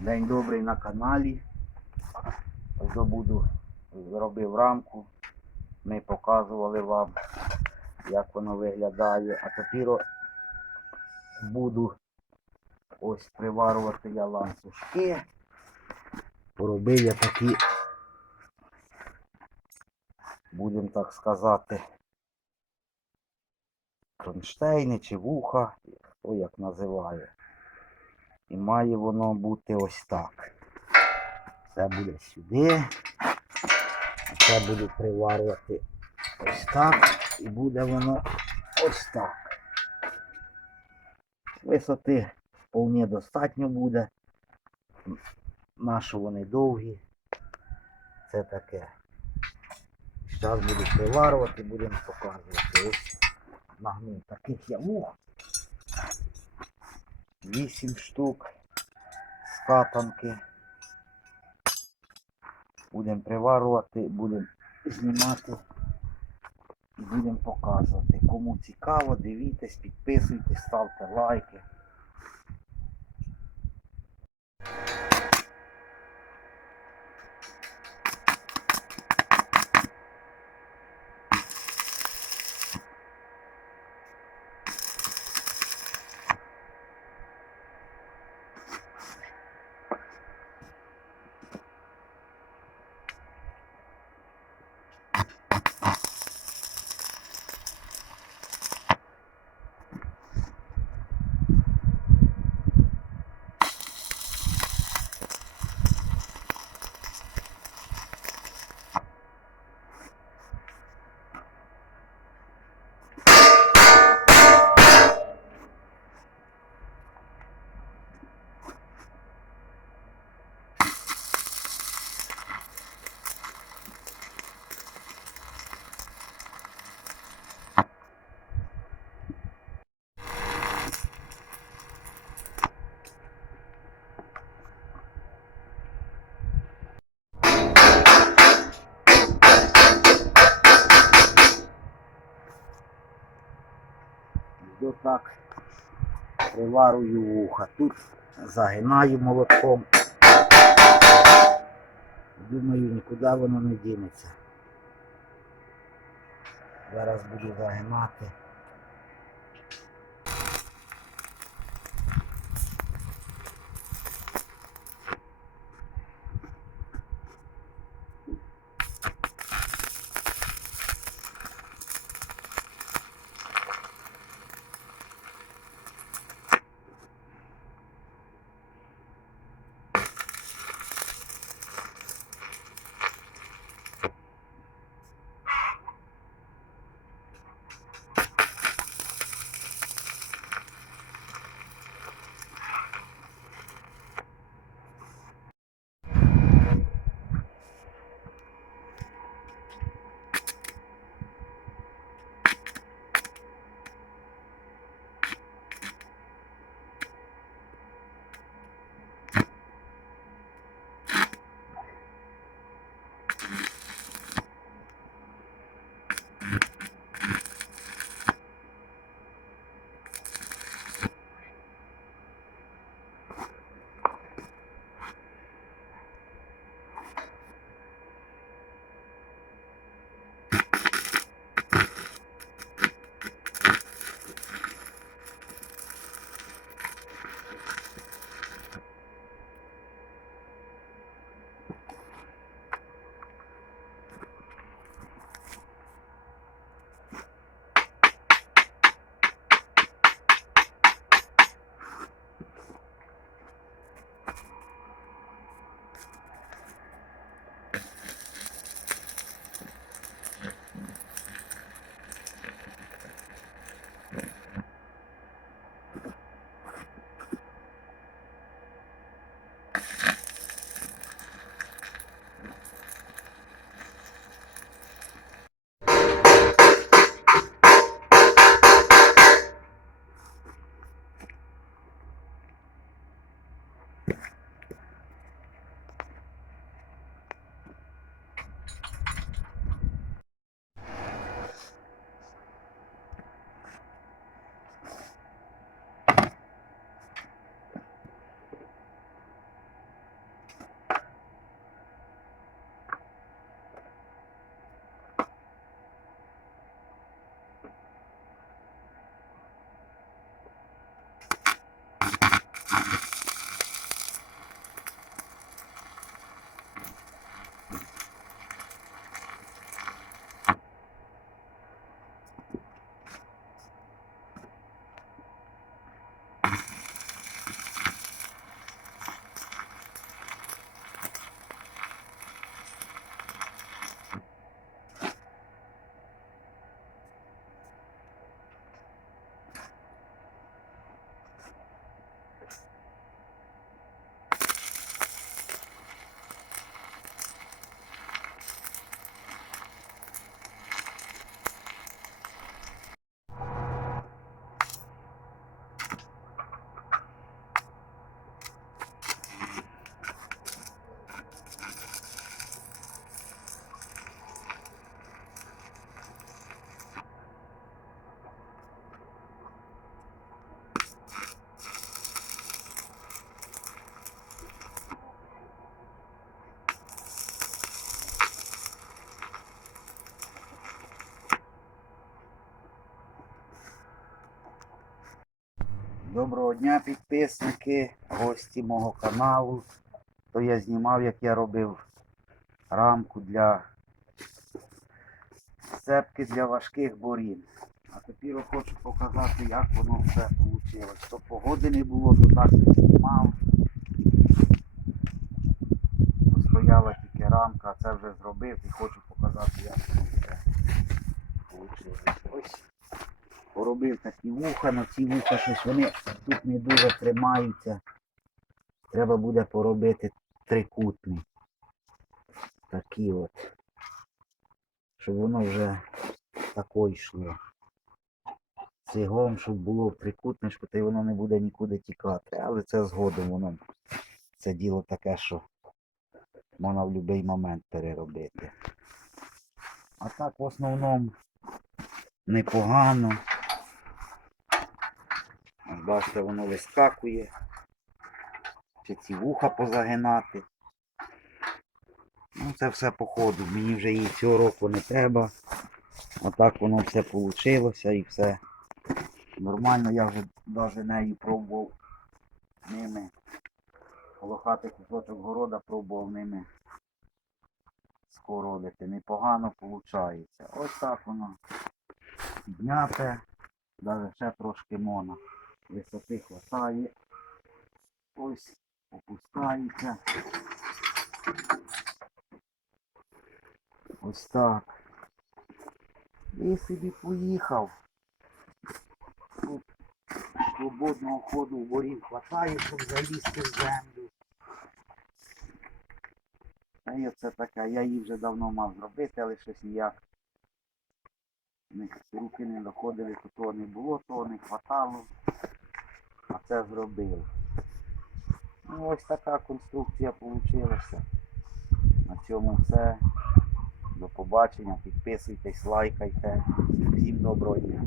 День добрий на каналі. Ось буду зробив рамку. Ми показували вам, як воно виглядає. А тепер буду ось приварювати я ланцюжки. Поробив я такі, будемо так сказати, кронштейни чи вуха, хто як називає. І має воно бути ось так. Це буде сюди. Це буду приварювати ось так. І буде воно ось так. Висоти вполне достатньо буде. Наші вони довгі. Це таке. Зараз буду приварювати, будемо показувати. Ось нагну таких я вух. 8 штук з катанки. Будемо приварювати, будемо знімати і будемо показувати. Кому цікаво, дивіться, підписуйтесь, ставте лайки. Ось так приварую вуха. Тут загинаю молотком. Думаю, нікуди воно не дінеться. Зараз буду загинати. Доброго дня, підписники, гості мого каналу. То я знімав, як я робив рамку для сцепки для важких борін. А тепер хочу показати, як воно все вийшло. То погоди не було, то так не знімав. Стояла тільки рамка, а це вже зробив і хочу показати, як воно все вийшло. Ось поробив такі вуха, але ці вуха щось вони тут не дуже тримаються. Треба буде поробити трикутний. Такі от. Щоб воно вже тако йшло. Цигом, щоб було трикутничку, то й воно не буде нікуди тікати. Але це згодом воно. Це діло таке, що можна в будь-який момент переробити. А так в основному непогано. Бачите, воно вискакує. Чи ці вуха позагинати. Ну, це все по ходу. Мені вже її цього року не треба. Отак воно все вийшло і все нормально. Я вже навіть нею пробував ними. Колохати кусочок города пробував ними скородити. Непогано виходить. Ось так воно підняте. Навіть ще трошки мона. Висоти хватає. Ось опускається. Ось так. І собі поїхав. Тут свободного ходу в борів хватає, щоб залізти в землю. Та й оце таке. Я її вже давно мав зробити, але щось ніяк. Руки не доходили, то того не було, того не хватало. А це зробили. Ну ось така конструкція вийшла. На цьому все. До побачення. Підписуйтесь, лайкайте. Всім доброго дня.